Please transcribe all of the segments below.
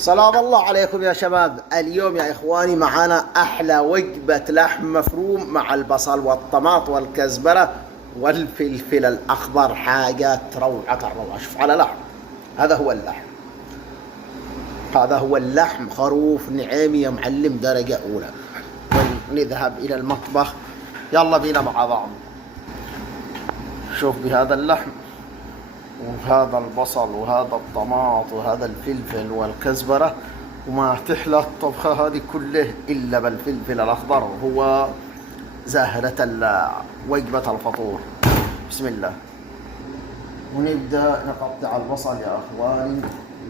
سلام الله عليكم يا شباب. اليوم يا إخواني معانا أحلى وجبة لحم مفروم مع البصل والطماط والكزبرة والفلفل الأخضر. حاجة روعة الروعة. شوف على لحم، هذا هو اللحم، هذا هو اللحم، خروف نعيمي يا معلم درجة أولى. ونذهب إلى المطبخ، يلا بينا مع بعض. شوف بهذا اللحم وهذا البصل وهذا الطماط وهذا الفلفل والكزبرة، وما تحلى الطبخة هذه كله إلا بالفلفل الأخضر، وهو زهرة وجبة الفطور. بسم الله. ونبدأ نقطع البصل يا أخواني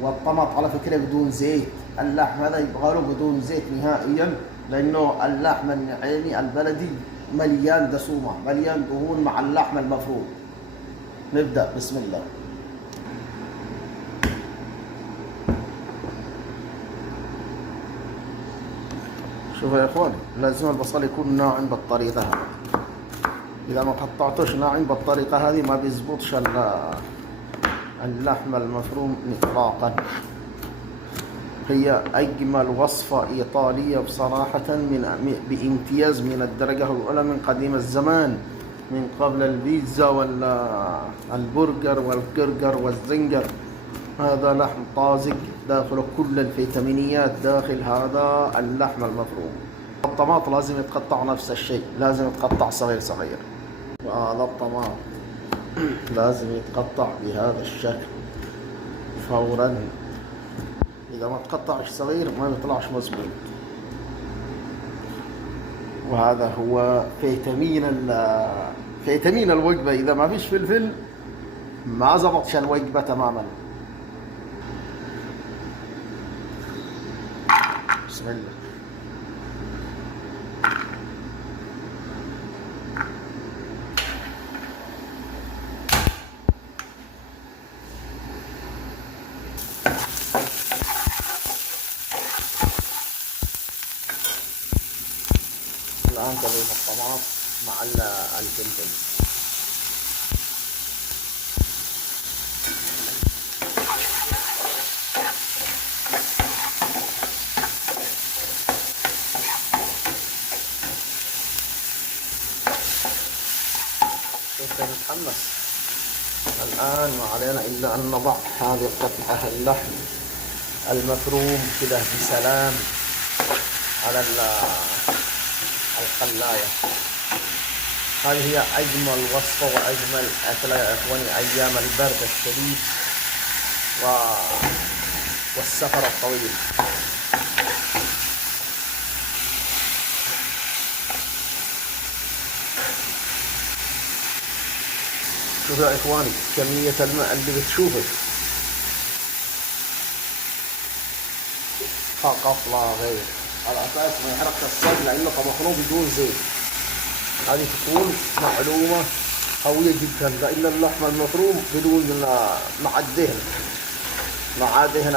والطماط على فكرة بدون زيت. اللحم هذا يبغى له بدون زيت نهائيا، لأنه اللحم النعيمي البلدي مليان دسومة، مليان دهون مع اللحم المفروم. نبدأ بسم الله. شوفوا يا اخواني، لازم البصل يكون ناعم بالطريقه هذه. اذا ما قطعتوش ناعم بالطريقه هذه ما بيزبطش اللحم المفروم اطلاقا. هي اجمل وصفه ايطاليه بصراحه، بامتياز من الدرجه الاولى من قديم الزمان، من قبل البيتزا والبرجر والكرجر والزنجر. هذا لحم طازج داخله كل الفيتامينيات داخل هذا اللحم المفروم. الطماط لازم يتقطع نفس الشيء، لازم يتقطع صغير صغير. وهذا الطماط لازم يتقطع بهذا الشكل فورا. إذا ما تقطعش صغير ما يطلعش مظبوط. وهذا هو فيتامين الوجبة. إذا ما فيش فلفل ما زبطش الوجبة تماما. بسم الله. الآن تضيف الطماط مع الفلفل. نتحمس. الآن ما علينا إلا أن نضع هذه القطعة اللحم المفروم كده بسلام على القلاية. هذه هي أجمل وصفة وأجمل أكلة يا إخواني أيام البرد الشديد والسفر الطويل. شوفوا يا إخواني كمية الماء اللي بتشوفه فقط لا غير، على أساس ما يحرقش الصدر لأنه طبخناه بدون زيت. هذه تكون معلومة قوية جدا، لأن اللحم المفروم بدون مع دهن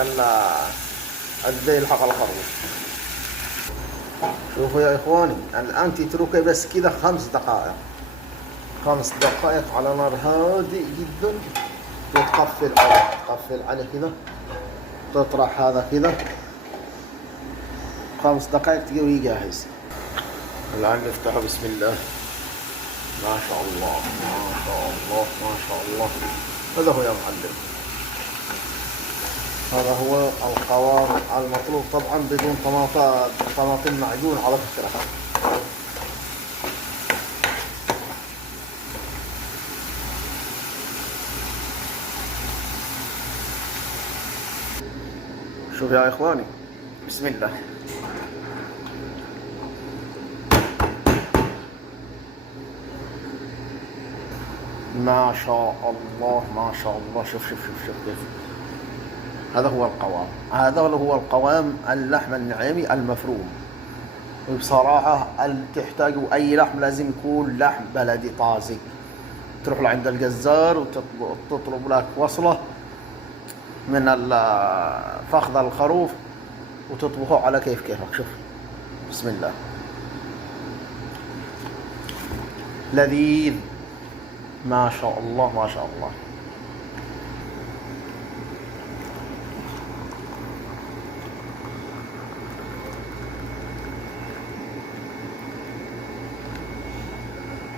الذيل حق الخروف. شوفوا يا إخواني الآن تتركه بس كده 5 دقائق، 5 دقائق على نار هادئ جدا، وتقفل عليه كده، تطرح هذا كده 5 دقائق تقوي جاهز. الآن نفتحه. بسم الله. ما شاء الله ما شاء الله ما شاء الله. هذا هو يا معلم، هذا هو القوام المطلوب. طبعا بدون طماطم معجون على فكرة. شوف يا إخواني بسم الله. ما شاء الله ما شاء الله. شوف كيف. هذا هو القوام، هذا هو القوام اللحم النعيمي المفروم. وبصراحة تحتاجوا أي لحم لازم يكون لحم بلدي طازج. تروح لعند الجزار وتطلب لك وصلة من فخذ الخروف وتطبخه على كيفك. شوف بسم الله، لذيذ ما شاء الله ما شاء الله.